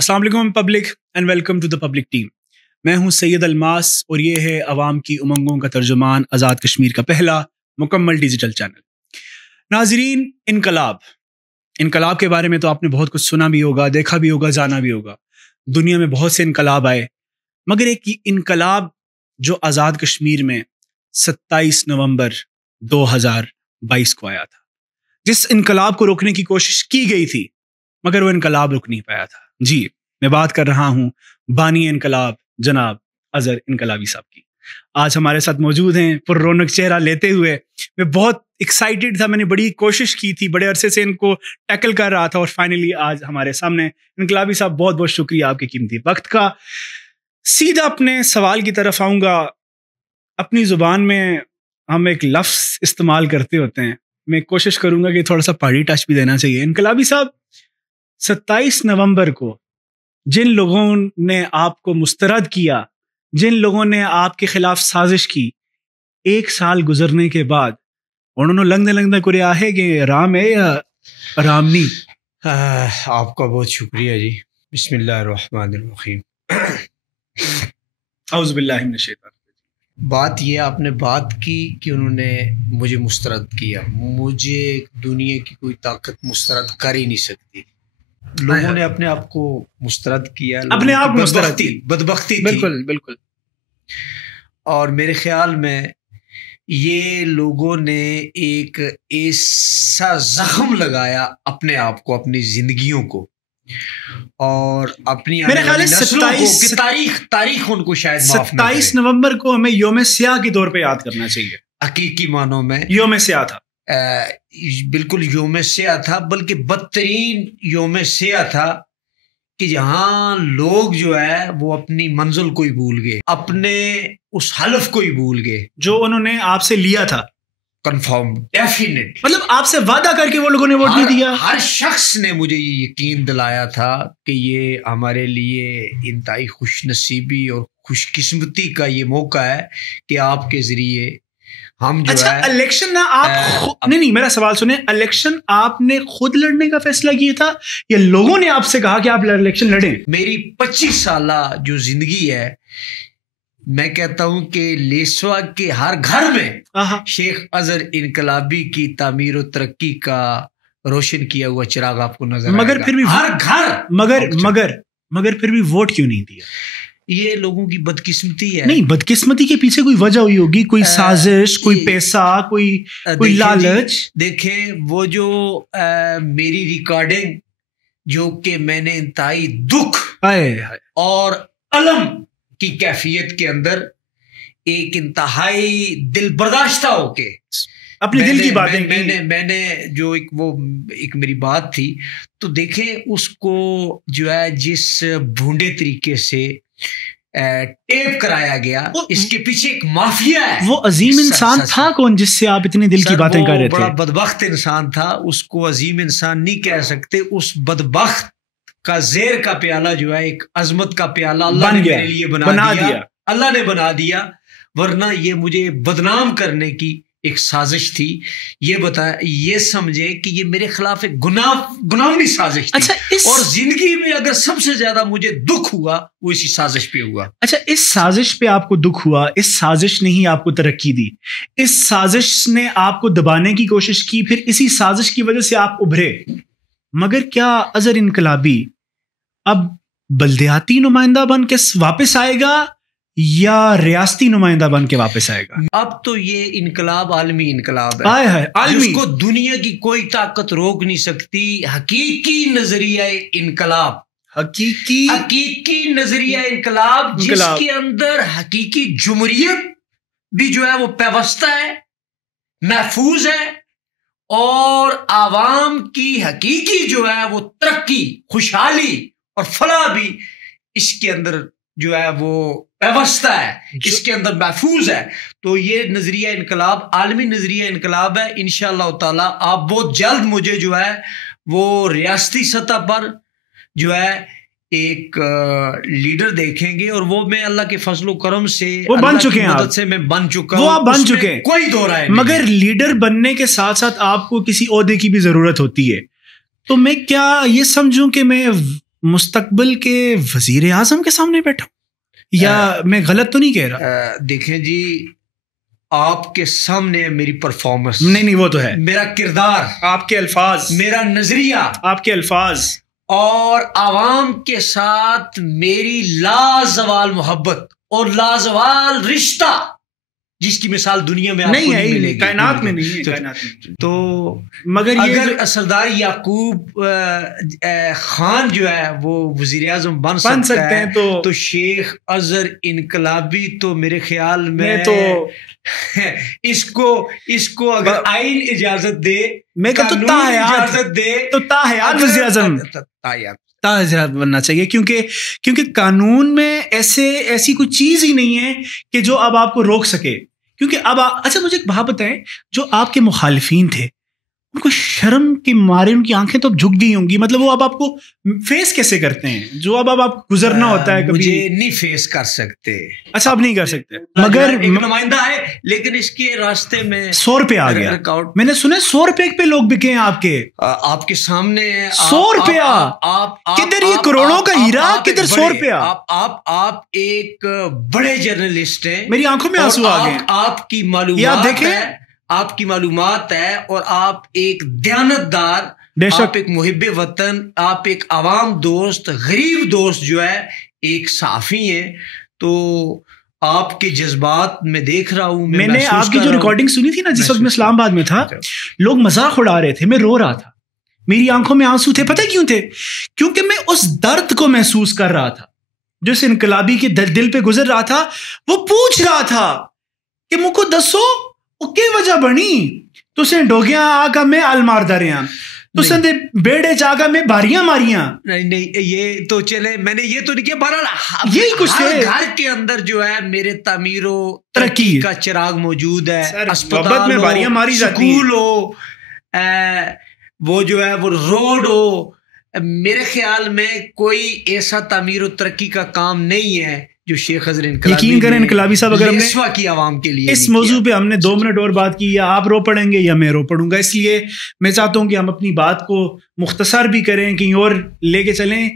السلام علیکم public and welcome to the public team. میں ہوں سید الماس اور یہ ہے عوام کی امنگوں کا ترجمان آزاد کشمیر کا پہلا مکمل ڈیجیٹل چینل. ناظرین، انقلاب کے بارے میں تو آپ نے بہت کچھ سنا بھی ہوگا، دیکھا بھی ہوگا، جانا بھی ہوگا. دنیا میں بہت سے انقلاب آئے، مگر ایک انقلاب جو آزاد کشمیر میں 27 نومبر 2022 کو آیا تھا، جس انقلاب کو روکنے کی کوشش کی گئی تھی مگر وہ انقلاب رک نہیں پایا تھا. جی، میں بات کر رہا ہوں بانی انقلاب جناب اظہر انقلابی صاحب کی. آج ہمارے ساتھ موجود ہیں پر رونق چہرہ لیتے ہوئے. میں بہت ایکسائٹیڈ تھا، میں نے بڑی کوشش کی تھی، بڑے عرصے سے ان کو ٹیکل کر رہا تھا اور فائنلی آج ہمارے سامنے. انقلابی صاحب بہت بہت شکریہ آپ کے قیمتی وقت کا. سیدھا اپنے سوال کی طرف آؤں گا. اپنی زبان میں ہم ایک لفظ استعمال کرتے ہوتے ہیں، میں کوشش کروں گا کہ تھوڑا سا پہاڑی ٹچ بھی دینا چاہیے. انقلابی صاحب، 27 نومبر کو جن لوگوں نے آپ کو مسترد کیا، جن لوگوں نے آپ کے خلاف سازش کی، 1 سال گزرنے کے بعد انہوں نے لنگدہ کو رہا ہے کہ رام ہے یا رام نہیں. آپ کا بہت شکریہ جی. بسم اللہ الرحمن الرحیم. اعوذ باللہ من الشیطان. بات یہ آپ نے بات کی کہ انہوں نے مجھے مسترد کیا. مجھے دنیا کی کوئی طاقت مسترد کر ہی نہیں سکتی. لوگوں نے اپنے آپ کو مسترد کیا، اپنے آپ مسترد، بدبختی تھی. بالکل بالکل. اور میرے خیال میں یہ لوگوں نے ایک ایسا زخم لگایا اپنے آپ کو، اپنی زندگیوں کو اور اپنی میرے خیال ہے تاریخ ان کو شاید معاف نہ کرے. 27 نومبر کو ہمیں یوم سیاہ کے طور پہ یاد کرنا چاہیے. حقیقی معنوں میں یوم سیاہ تھا. بالکل یوم سیاہ تھا، بلکہ بدترین یوم سیاہ تھا کہ جہاں لوگ جو ہے وہ اپنی منزل کو ہی بھول گئے، اپنے اس حلف کو ہی بھول گئے جو انہوں نے آپ سے لیا تھا. کنفرم، ڈیفینیٹ، مطلب آپ سے وعدہ کر کے وہ لوگوں نے ووٹ نہیں دیا. ہر شخص نے مجھے یہ یقین دلایا تھا کہ یہ ہمارے لیے انتہائی خوش نصیبی اور خوش قسمتی کا یہ موقع ہے کہ آپ کے ذریعے ہم جو اچھا، ہے الیکشن آپ نہیں، میرا سوال سنیں. الیکشن آپ نے خود لڑنے کا فیصلہ کیا تھا یا لوگوں نے آپ سے کہا کہ آپ الیکشن لڑیں؟ میری 25 سالہ جو زندگی ہے، میں کہتا ہوں کہ لیسوا کے ہر گھر میں شیخ اظہر انقلابی کی تعمیر و ترقی کا روشن کیا ہوا چراغ آپ کو نظر مگر پھر بھی ہر گھر مگر پھر بھی ووٹ کیوں نہیں دیا؟ یہ لوگوں کی بدقسمتی ہے. نہیں، بدقسمتی کے پیچھے کوئی وجہ ہوئی ہوگی، کوئی سازش، کوئی پیسہ، کوئی لالچ. دیکھیں، وہ جو میری ریکارڈنگ جو کہ میں نے انتہائی دکھ اور الم کی کیفیت کے اندر ایک انتہائی دل برداشتہ ہو کے اپنے دل کی باتیں میں نے جو ایک میری بات تھی، تو دیکھیں اس کو جو ہے جس بھونڈے طریقے سے ٹیپ کرایا گیا، اس کے پیچھے ایک مافیا ہے. وہ عظیم انسان تھا کون جس سے آپ اتنے دل کی باتیں کر رہے تھے؟ بڑا بدبخت انسان تھا، اس کو عظیم انسان نہیں کہہ سکتے. اس بدبخت کا زہر کا پیالہ جو ہے ایک عظمت کا پیالہ اللہ نے میرے لیے بنا دیا. اللہ نے بنا دیا، ورنہ یہ مجھے بدنام کرنے کی ایک سازش تھی. یہ سمجھے کہ یہ میرے خلاف ایک گناہی سازش تھی. اور زندگی میں اگر سب سے زیادہ مجھے دکھ ہوا وہ اسی سازش پہ ہوا. اچھا، اس سازش پہ آپ کو دکھ ہوا، اس سازش نے ہی آپ کو ترقی دی، اس سازش نے آپ کو دبانے کی کوشش کی، پھر اسی سازش کی وجہ سے آپ ابھرے. مگر کیا اظہر انقلابی اب بلدیاتی نمائندہ بن کے واپس آئے گا یا ریاستی نمائندہ بن کے واپس آئے گا؟ اب تو یہ انقلاب عالمی انقلاب ہے، اس کو دنیا کی کوئی طاقت روک نہیں سکتی. حقیقی نظریہ انقلاب، حقیقی نظریہ انقلاب، جس کے اندر حقیقی جمہوریت بھی جو ہے وہ پیوستہ ہے، محفوظ ہے، اور عوام کی حقیقی جو ہے وہ ترقی، خوشحالی اور فلاح بھی اس کے اندر جو ہے وہ پیوستہ ہے، اس کے اندر محفوظ ہے. تو یہ نظریہ انقلاب عالمی نظریہ انقلاب ہے. انشاءاللہ تعالی آپ بہت جلد مجھے جو ہے وہ ریاستی سطح پر جو ہے ایک لیڈر دیکھیں گے، اور وہ میں اللہ کے فضل و کرم سے، وہ بن چکے ہیں، مدد سے میں بن چکا ہوں. وہ آپ بن چکے ہیں، کوئی دو رائے نہیں. مگر لیڈر بننے کے ساتھ ساتھ آپ کو کسی عہدے کی بھی ضرورت ہوتی ہے. تو میں کیا یہ سمجھوں کہ میں مستقبل کے وزیر اعظم کے سامنے بیٹھا ہوں، یا میں غلط تو نہیں کہہ رہا؟ دیکھیں جی، آپ کے سامنے میری پرفارمنس، نہیں وہ تو ہے، میرا کردار، آپ کے الفاظ، میرا نظریہ، آپ کے الفاظ، اور عوام کے ساتھ میری لازوال محبت اور لازوال رشتہ، جس کی مثال دنیا میں نہیں ہے، کائنات میں نہیں ہے، کائنات میں. تو مگر اگر سردار یعقوب خان جو ہے وہ وزیر اعظم بن سکتے ہیں تو شیخ اظہر انقلابی تو میرے خیال میں تو اس کو اگر آئین اجازت دے، میں قانون اجازت دے تو تاحیات وزیر اعظم بننا چاہیے، کیونکہ قانون میں ایسی کوئی چیز ہی نہیں ہے کہ جو اب آپ کو روک سکے. کیونکہ اب اچھا مجھے ایک بات بتائیں، جو آپ کے مخالفین تھے ان کو شرم کے مارے ان کی آنکھیں تو جھک گئی ہوں گی، مطلب وہ اب آپ کو فیس کیسے کرتے ہیں جو اب آپ گزرنا ہوتا ہے؟ کبھی مجھے نہیں فیس کر سکتے. اچھا اب نہیں کر سکتے، مگر ایک نمائندہ ہے، لیکن اس کے راستے میں 100 روپے آ گیا. میں نے سنا 100 روپے پہ لوگ بکے ہیں آپ کے سامنے. 100 روپیہ کدھر؟ یہ کروڑوں کا ہیرا کدھر 100 روپیہ؟ آپ ایک بڑے جرنلسٹ ہیں، میری آنکھوں میں آنسو آ گئے. آپ کی معلومات ہے، آپ کی معلومات ہے، اور آپ ایک دیانتدار، آپ ایک محب وطن، آپ ایک عوام دوست، غریب دوست جو ہے، ایک صحافی ہیں. تو آپ کے جذبات میں دیکھ رہا ہوں. میں نے آپ کی جو ریکارڈنگ سنی تھی نا، جس وقت میں اسلام آباد میں تھا، لوگ مذاق اڑا رہے تھے، میں رو رہا تھا، میری آنکھوں میں آنسو تھے. پتہ کیوں تھے؟ کیونکہ میں اس درد کو محسوس کر رہا تھا جو اس انقلابی کے دل پہ گزر رہا تھا. وہ پوچھ رہا تھا کہ مجھ کو دسو کی وجہ بنی تسیں ڈوگیاں آگا میں آل مار رہے ہیں، تسیں دے بیڑے چاگا میں باریاں ماریاں. نہیں یہ تو چلے، میں نے یہ تو نہیں کیا. بہرحال یہی کچھ تھے. گھر کے اندر جو ہے میرے تعمیر و ترقی کا چراغ موجود ہے، اسپتال میں باریاں ماری جاتی ہیں، سکول ہو، وہ جو ہے وہ روڈ ہو. میرے خیال میں کوئی ایسا تعمیر و ترقی کا کام نہیں ہے جو شیخ اظہر انقلابی، یقین کریں انقلابی صاحب، اگر ہم نے کی عوام کے لیے اس موضوع پہ ہم نے 2 منٹ اور بات کی، یا آپ رو پڑیں گے یا میں رو پڑوں گا. اس لیے میں چاہتا ہوں کہ ہم اپنی بات کو مختصر بھی کریں، کہیں اور لے کے چلیں.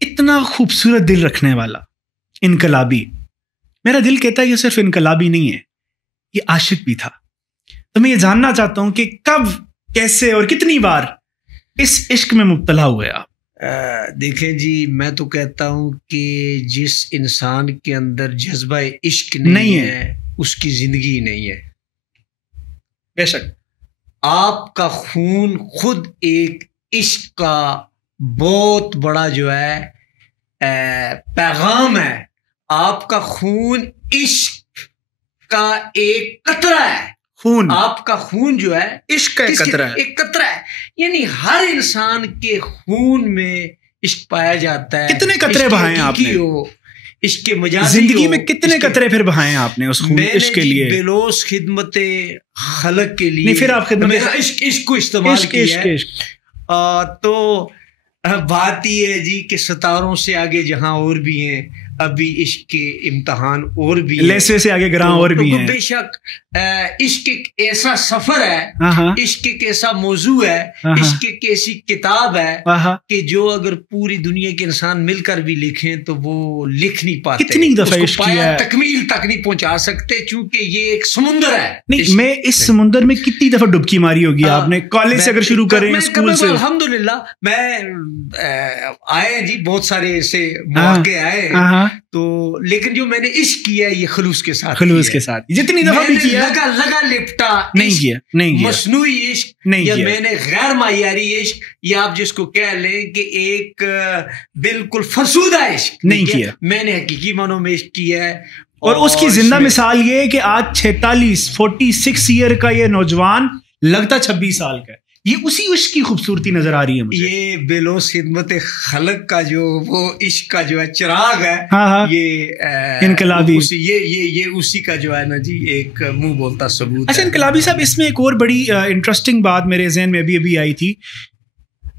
اتنا خوبصورت دل رکھنے والا انقلابی، میرا دل کہتا ہے یہ صرف انقلابی نہیں ہے، یہ عاشق بھی تھا. تو میں یہ جاننا چاہتا ہوں کہ کب، کیسے اور کتنی بار اس عشق میں مبتلا ہوئے آپ؟ دیکھیں جی، میں تو کہتا ہوں کہ جس انسان کے اندر جذبہ عشق نہیں ہے اس کی زندگی نہیں ہے. بے شک آپ کا خون خود ایک عشق کا بہت بڑا جو ہے پیغام ہے. آپ کا خون عشق کا ایک قطرہ ہے. خون، آپ کا خون جو ہے عشق کا ایک قطرہ ہے. یعنی ہر انسان کے خون میں عشق پایا جاتا ہے. کتنے قطرے بہائے ہیں آپ نے؟ عشق کے مجازی زندگی میں کتنے قطرے پھر بہائے ہیں آپ نے اس خون عشق کے لیے؟ بلوس خدمت خلق کے لیے. نہیں، پھر آپ خدمت عشق کو استعمال کیا ہے. تو بات یہ ہے جی کہ ستاروں سے آگے جہاں اور بھی ہیں، ابھی عشق کے امتحان اور بھی ہیں، لیسوے سے آگے گراں اور بھی ہیں. بے شک عشق ایک ایسا سفر ہے، عشق ایک ایسا موضوع ہے، عشق ایک ایسی کتاب ہے کہ جو اگر پوری دنیا کے انسان مل کر بھی لکھیں تو وہ لکھ نہیں پاتے. کتنی دفعہ عشق کیا ہے، تکمیل تک نہیں پہنچا سکتے، چونکہ یہ ایک سمندر ہے. نہیں، میں اس سمندر میں کتنی دفعہ ڈبکی ماری ہوگی آپ نے؟ کالج سے اگر شروع کریں، اسکول سے. الحمدللہ میں آئے جی، بہت سارے ایسے مواقع آئے، تو لیکن جو میں نے عشق کیا ہے یہ خلوص کے ساتھ، جتنی دفعہ بھی کیا لگا لپٹا نہیں کیا، مصنوعی عشق نہیں، یا میں نے غیر معیاری عشق، یا آپ جس کو کہہ لیں کہ ایک بالکل فرسودہ عشق نہیں کیا. میں نے حقیقی معنوں میں عشق کیا ہے. اور اس کی زندہ مثال یہ ہے کہ آج 46 ایئر کا یہ نوجوان لگتا 26 سال کا ہے. یہ اسی عشق کی خوبصورتی نظر آ رہی ہے مجھے. یہ بلوس خدمت خلق کا جو وہ عشق کا جو ہے چراغ ہے، یہ انقلابی، یہ اسی کا جو ہے نا جی ایک منہ بولتا ثبوت. اچھا انقلابی صاحب، اس میں ایک اور بڑی انٹرسٹنگ بات میرے ذہن میں ابھی آئی تھی.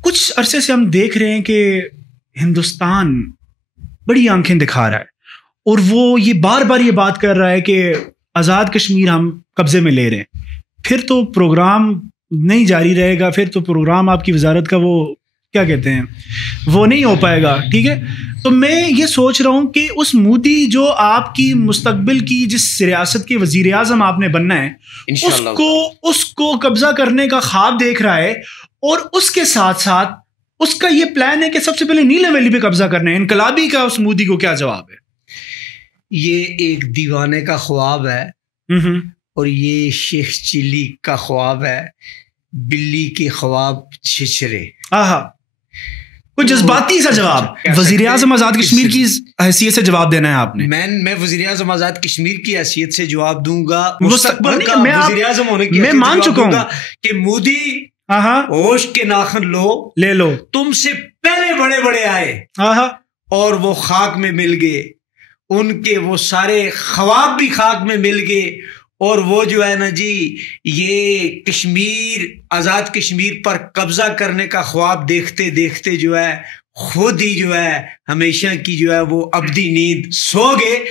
کچھ عرصے سے ہم دیکھ رہے ہیں کہ ہندوستان بڑی آنکھیں دکھا رہا ہے، اور وہ یہ بار بار یہ بات کر رہا ہے کہ آزاد کشمیر ہم قبضے میں لے رہے ہیں. پھر تو پروگرام نہیں جاری رہے گا، پھر تو پروگرام آپ کی وزارت کا وہ کیا کہتے ہیں وہ نہیں ہو پائے گا. ٹھیک ہے, تو میں یہ سوچ رہا ہوں کہ اس مودی جو آپ کی مستقبل کی جس ریاست کے وزیر اعظم آپ نے بننا ہے اس کو قبضہ کرنے کا خواب دیکھ رہا ہے, اور اس کے ساتھ ساتھ اس کا یہ پلان ہے کہ سب سے پہلے نیلم ویلی پہ قبضہ کرنا ہے. انقلابی کا اس مودی کو کیا جواب ہے؟ یہ ایک دیوانے کا خواب ہے اور یہ شیخ چلی کا خواب ہے, بلی کے خواب چھچرے. کوئی جذباتی سا جواب وزیر اعظم آزاد کشمیر کی حیثیت سے جواب دینا ہے آپ نے. میں وزیر اعظم آزاد کشمیر کی حیثیت سے جواب دوں گا, مستقبل کا وزیر اعظم ہونے کی میں مان چکا ہوں کہ مودی ہوش کے ناخن لے لو. تم سے پہلے بڑے بڑے آئے اور وہ خاک میں مل گئے, ان کے وہ سارے خواب بھی خاک میں مل گئے, اور وہ جو ہے نا جی یہ کشمیر آزاد کشمیر پر قبضہ کرنے کا خواب دیکھتے دیکھتے جو ہے خود ہی جو ہے ہمیشہ کی جو ہے وہ ابدی نیند سو گئے.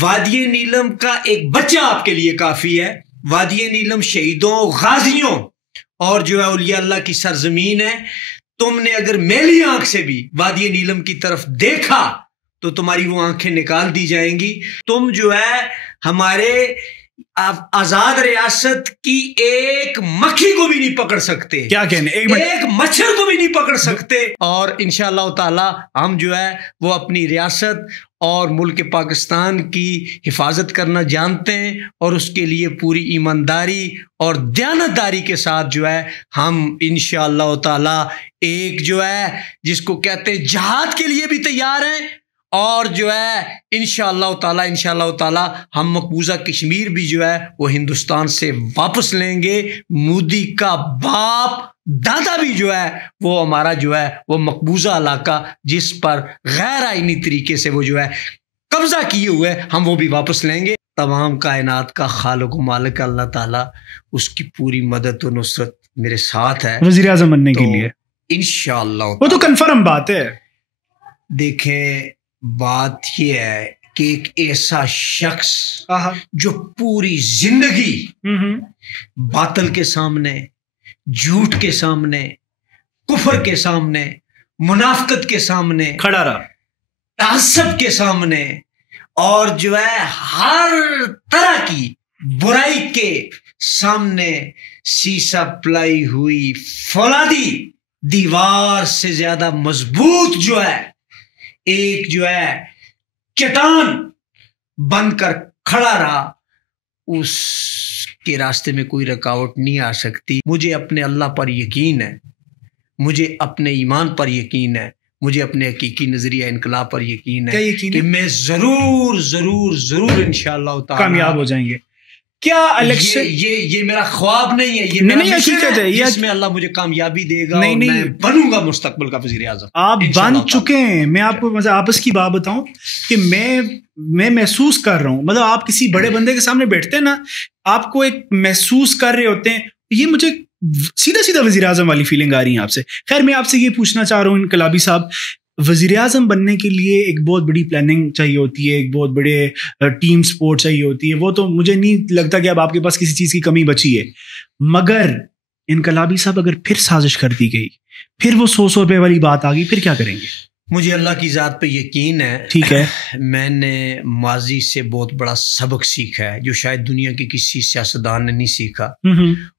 وادی نیلم کا ایک بچہ آپ کے لیے کافی ہے. وادی نیلم شہیدوں, غازیوں اور جو ہے اولیاء اللہ کی سرزمین ہے. تم نے اگر میلی آنکھ سے بھی وادی نیلم کی طرف دیکھا تو تمہاری وہ آنکھیں نکال دی جائیں گی. تم جو ہے ہمارے آزاد ریاست کی ایک مکھی کو بھی نہیں پکڑ سکتے, کیا کہنے ایک مچھر کو بھی نہیں پکڑ سکتے. اور انشاءاللہ تعالی ہم جو ہے وہ اپنی ریاست اور ملک پاکستان کی حفاظت کرنا جانتے ہیں, اور اس کے لیے پوری ایمانداری اور دیانتداری کے ساتھ جو ہے ہم انشاءاللہ تعالی ایک جو ہے جس کو کہتے ہیں جہاد کے لیے بھی تیار ہیں, اور جو ہے انشاءاللہ تعالی ہم مقبوضہ کشمیر بھی جو ہے وہ ہندوستان سے واپس لیں گے. مودی کا باپ دادا بھی جو ہے وہ ہمارا جو ہے وہ مقبوضہ علاقہ جس پر غیر آئینی طریقے سے وہ جو ہے قبضہ کیے ہوئے ہم وہ بھی واپس لیں گے. تمام کائنات کا خالق و مالک اللہ تعالیٰ, اس کی پوری مدد و نصرت میرے ساتھ ہے وزیر اعظم بننے کے لیے انشاءاللہ. وہ تو کنفرم بات ہے. دیکھیں بات یہ ہے کہ ایک ایسا شخص جو پوری زندگی باطل کے سامنے, جھوٹ کے سامنے, کفر کے سامنے, منافقت کے سامنے کھڑا رہا, تعصب کے سامنے, اور جو ہے ہر طرح کی برائی کے سامنے سیسا پلائی ہوئی فولادی دیوار سے زیادہ مضبوط جو ہے ایک جو ہے چٹان بن کر کھڑا رہا. اس کے راستے میں کوئی رکاوٹ نہیں آ سکتی. مجھے اپنے اللہ پر یقین ہے, مجھے اپنے ایمان پر یقین ہے, مجھے اپنے حقیقی نظریہ انقلاب پر یقین ہے کہ میں ضرور ضرور ضرور انشاءاللہ تعالی کامیاب ہو جائیں گے. کیا الیکشن یہ میرا خواب نہیں ہے, یہ میرا حقیقت ہے, اس میں اللہ مجھے کامیابی دے گا, میں بنوں گا مستقبل کا وزیر اعظم. آپ بن چکے ہیں. میں آپ کو آپس کی بات بتاؤں کہ میں محسوس کر رہا ہوں, مطلب آپ کسی بڑے بندے کے سامنے بیٹھتے ہیں نا, آپ کو ایک محسوس کر رہے ہوتے ہیں. یہ مجھے سیدھا وزیر اعظم والی فیلنگ آ رہی ہے آپ سے. خیر میں آپ سے یہ پوچھنا چاہ رہا ہوں انقلابی صاحب, وزیر اعظم بننے کے لیے ایک بہت بڑی پلاننگ چاہیے ہوتی ہے, ایک بہت بڑے ٹیم سپورٹ چاہیے ہوتی ہے. وہ تو مجھے نہیں لگتا کہ اب آپ کے پاس کسی چیز کی کمی بچی ہے. مگر انقلابی صاحب اگر پھر سازش کر دی گئی, پھر وہ 100 روپے والی بات آ گئی, پھر کیا کریں گے؟ مجھے اللہ کی ذات پہ یقین ہے. ٹھیک ہے, میں نے ماضی سے بہت بڑا سبق سیکھا ہے جو شاید دنیا کے کسی سیاستدان نے نہیں سیکھا,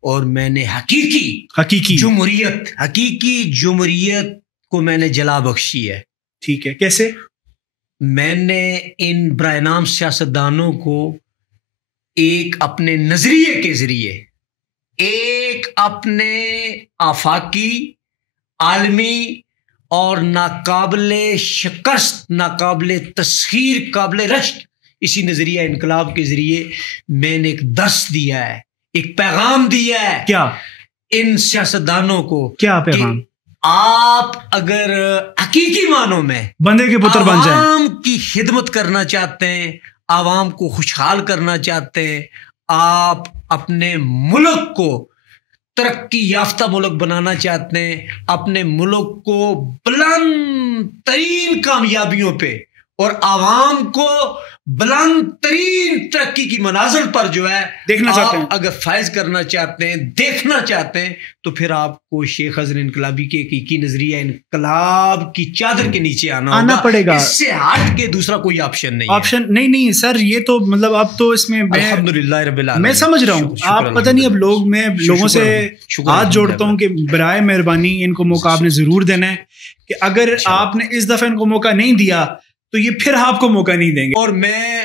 اور میں نے حقیقی جمہوریت کو میں نے جلا بخشی ہے. ٹھیک ہے, کیسے؟ میں نے ان برائے نام سیاستدانوں کو ایک اپنے نظریے کے ذریعے, ایک اپنے آفاقی, عالمی اور ناقابل شکست, ناقابل تسخیر, قابل رشک اسی نظریہ انقلاب کے ذریعے میں نے ایک درس دیا ہے, ایک پیغام دیا ہے. کیا ان سیاستدانوں کو؟ کیا پیغام؟ آپ اگر حقیقی معنوں میں بندے کے پتر بن جائیں, عوام کی خدمت کرنا چاہتے ہیں, عوام کو خوشحال کرنا چاہتے ہیں, آپ اپنے ملک کو ترقی یافتہ ملک بنانا چاہتے ہیں, اپنے ملک کو بلند ترین کامیابیوں پہ اور عوام کو بلند ترین ترقی کی منازل پر جو ہے دیکھنا چاہتے ہیں، اگر فائز کرنا چاہتے ہیں، دیکھنا چاہتے ہیں، تو پھر آپ کو شیخ اظہر انقلابی کے حقیقی نظریہ انقلاب کی چادر کے نیچے آنا پڑے گا. اس سے ہٹ کے دوسرا کوئی آپشن نہیں سر. یہ تو مطلب اب تو اس میں الحمدللہ رب العالمین میں سمجھ رہا ہوں. آپ پتہ نہیں اب میں لوگوں سے ہاتھ جوڑتا ہوں کہ برائے مہربانی ان کو موقع آپ نے ضرور دینا ہے، کہ اگر آپ نے اس دفعہ ان کو موقع نہیں دیا تو یہ پھر آپ کو موقع نہیں دیں گے. اور میں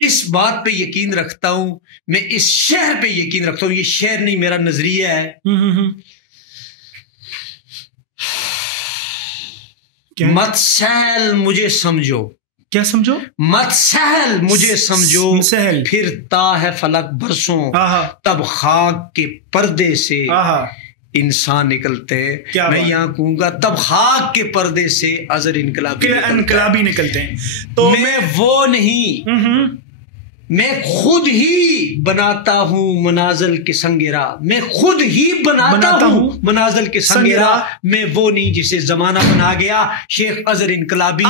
اس بات پہ یقین رکھتا ہوں، میں اس شہر پہ یقین رکھتا ہوں، یہ شہر نہیں میرا نظریہ ہے. مت سہل مجھے سمجھو. کیا سمجھو؟ مت سہل مجھے سمجھو، سہل پھرتا ہے فلک برسوں، تب خاک کے پردے سے انسان نکلتے ہیں. میں یہاں کہوں گا تب خاک کے پردے سے اظہر انقلابی نکلتے ہیں. تو میں وہ نہیں، میں خود ہی بناتا ہوں منازل کے سنگ راہ، میں خود ہی بناتا ہوں منازل کے سنگ راہ. میں وہ نہیں جسے زمانہ بنا گیا. شیخ اظہر انقلابی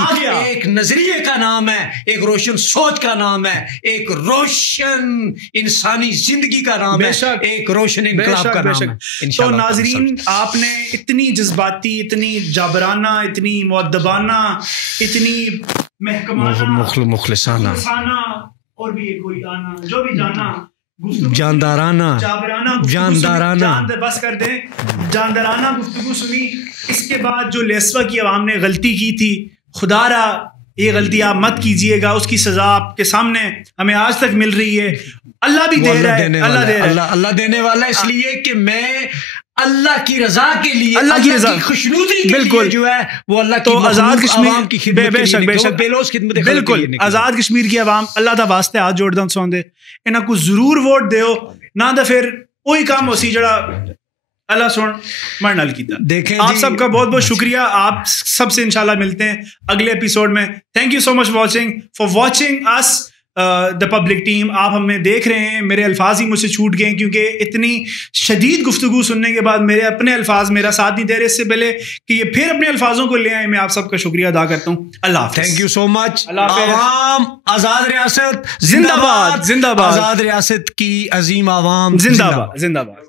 ایک نظریے کا نام ہے، ایک روشن سوچ کا نام ہے، ایک روشن انسانی زندگی کا نام ہے، ایک روشن انقلاب کا نام ہے. تو ناظرین، آپ نے اتنی جذباتی، اتنی جابرانہ، اتنی مؤدبانہ، اتنی محکمانہ، مخلصانہ اور بھی کوئی آنا جو بھی جانا، جاندارانہ بس کر دیں، جاندارانہ گفتگو سنی. اس کے بعد جو لیسوا کی عوام نے غلطی کی تھی، خدا را یہ غلطی آپ مت کیجئے گا. اس کی سزا آپ کے سامنے ہمیں آج تک مل رہی ہے. اللہ بھی دے رہا ہے، اللہ دینے والا ہے. اس لیے کہ میں اللہ کی رضا کے لیے، اللہ کی رضا خوشنودی کے لیے جو ہے وہ اللہ کی آزاد کشمیر کی خدمت، بے شک بالکل آزاد کشمیر کی عوام اللہ دا واسطے ہاتھ جوڑ دیں سوندے انہاں کو ضرور ووٹ دیو، نہ تو پھر وہی کام ہو سی جڑا اللہ سن مر نال کیتا. دیکھیں آپ سب کا بہت بہت شکریہ. آپ سب سے انشاءاللہ ملتے ہیں اگلے ایپیسوڈ میں. Thank you so much for watching اس دا پبلک ٹیم. آپ ہمیں دیکھ رہے ہیں، میرے الفاظ ہی مجھ سے چھوٹ گئے کیونکہ اتنی شدید گفتگو سننے کے بعد میرے اپنے الفاز میرا ساتھ نہیں دے رہے. اس سے پہلے کہ یہ پھر اپنے الفاظوں کو لے آئے، میں آپ سب کا شکریہ ادا کرتا ہوں. اللہ حافظ. تھینک یو سو مچ. عوام آزاد ریاست زندہ باد، زندہ باد. آزاد ریاست کی عظیم عوام زندہ باد، زندہ باد.